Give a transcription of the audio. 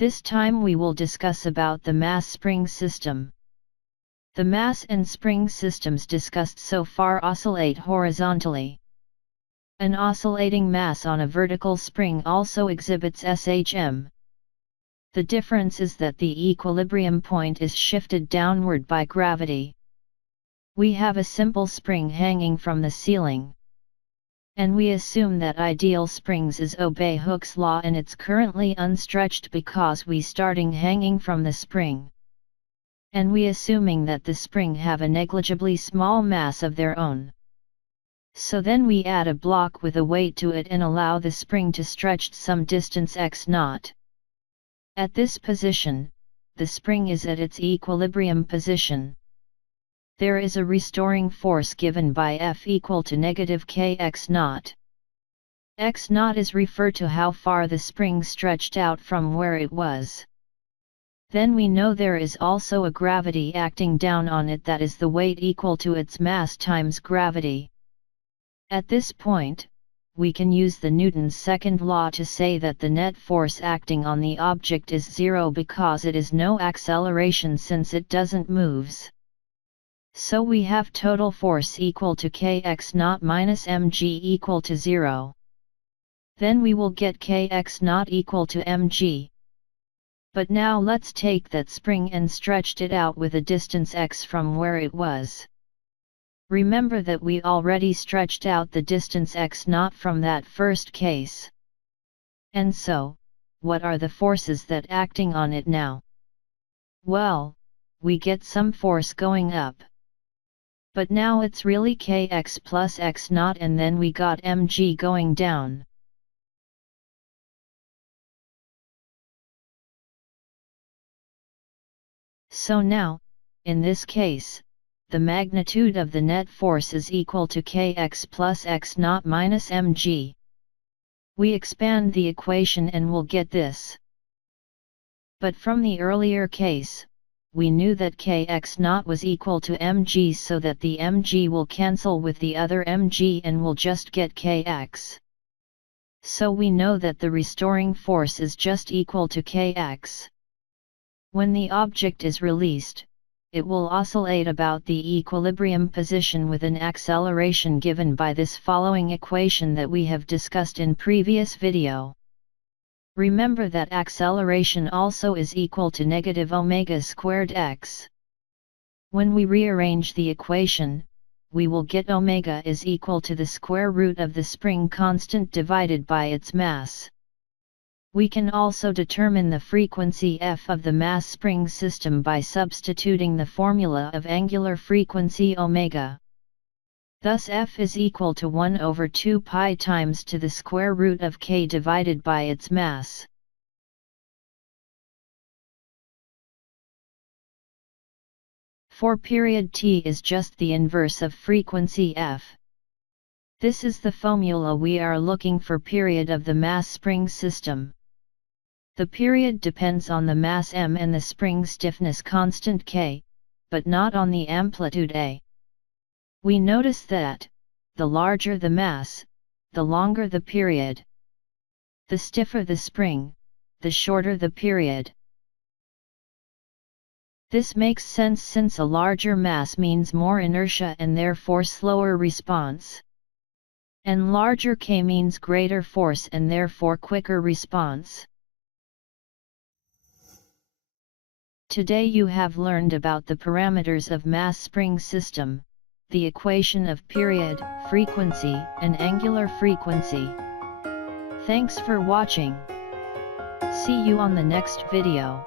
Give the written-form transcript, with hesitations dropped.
This time we will discuss about the mass spring system. The mass and spring systems discussed so far oscillate horizontally. An oscillating mass on a vertical spring also exhibits SHM. The difference is that the equilibrium point is shifted downward by gravity. We have a simple spring hanging from the ceiling. And we assume that ideal springs is obey Hooke's law, and it's currently unstretched because we starting hanging from the spring. And we assuming that the spring have a negligibly small mass of their own. So then we add a block with a weight to it and allow the spring to stretch some distance x0. At this position, the spring is at its equilibrium position. There is a restoring force given by F equal to negative kx0. X0 is referred to how far the spring stretched out from where it was. Then we know there is also a gravity acting down on it, that is the weight equal to its mass times gravity. At this point, we can use the Newton's second law to say that the net force acting on the object is zero because it is no acceleration since it doesn't moves. So we have total force equal to kx0 minus mg equal to 0. Then we will get kx0 equal to mg. But now let's take that spring and stretched it out with a distance x from where it was. Remember that we already stretched out the distance x0 from that first case. And so, what are the forces that acting on it now? Well, we get some force going up. But now it's really kx plus x0, and then we got mg going down. So now, in this case, the magnitude of the net force is equal to kx plus x0 minus mg. We expand the equation and we'll get this. But from the earlier case, we knew that kx0 was equal to mg, so that the mg will cancel with the other mg and we'll just get kx. So we know that the restoring force is just equal to kx. When the object is released, it will oscillate about the equilibrium position with an acceleration given by this following equation that we have discussed in previous video. Remember that acceleration also is equal to negative omega squared x. When we rearrange the equation, we will get omega is equal to the square root of the spring constant divided by its mass. We can also determine the frequency f of the mass spring system by substituting the formula of angular frequency omega. Thus f is equal to 1 over 2 pi times to the square root of k divided by its mass. For period t is just the inverse of frequency f. This is the formula we are looking for period of the mass spring system. The period depends on the mass m and the spring stiffness constant k, but not on the amplitude a. We notice that, the larger the mass, the longer the period. The stiffer the spring, the shorter the period. This makes sense since a larger mass means more inertia and therefore slower response. And larger k means greater force and therefore quicker response. Today you have learned about the parameters of mass spring system, the equation of period, frequency, and angular frequency. Thanks for watching. See you on the next video.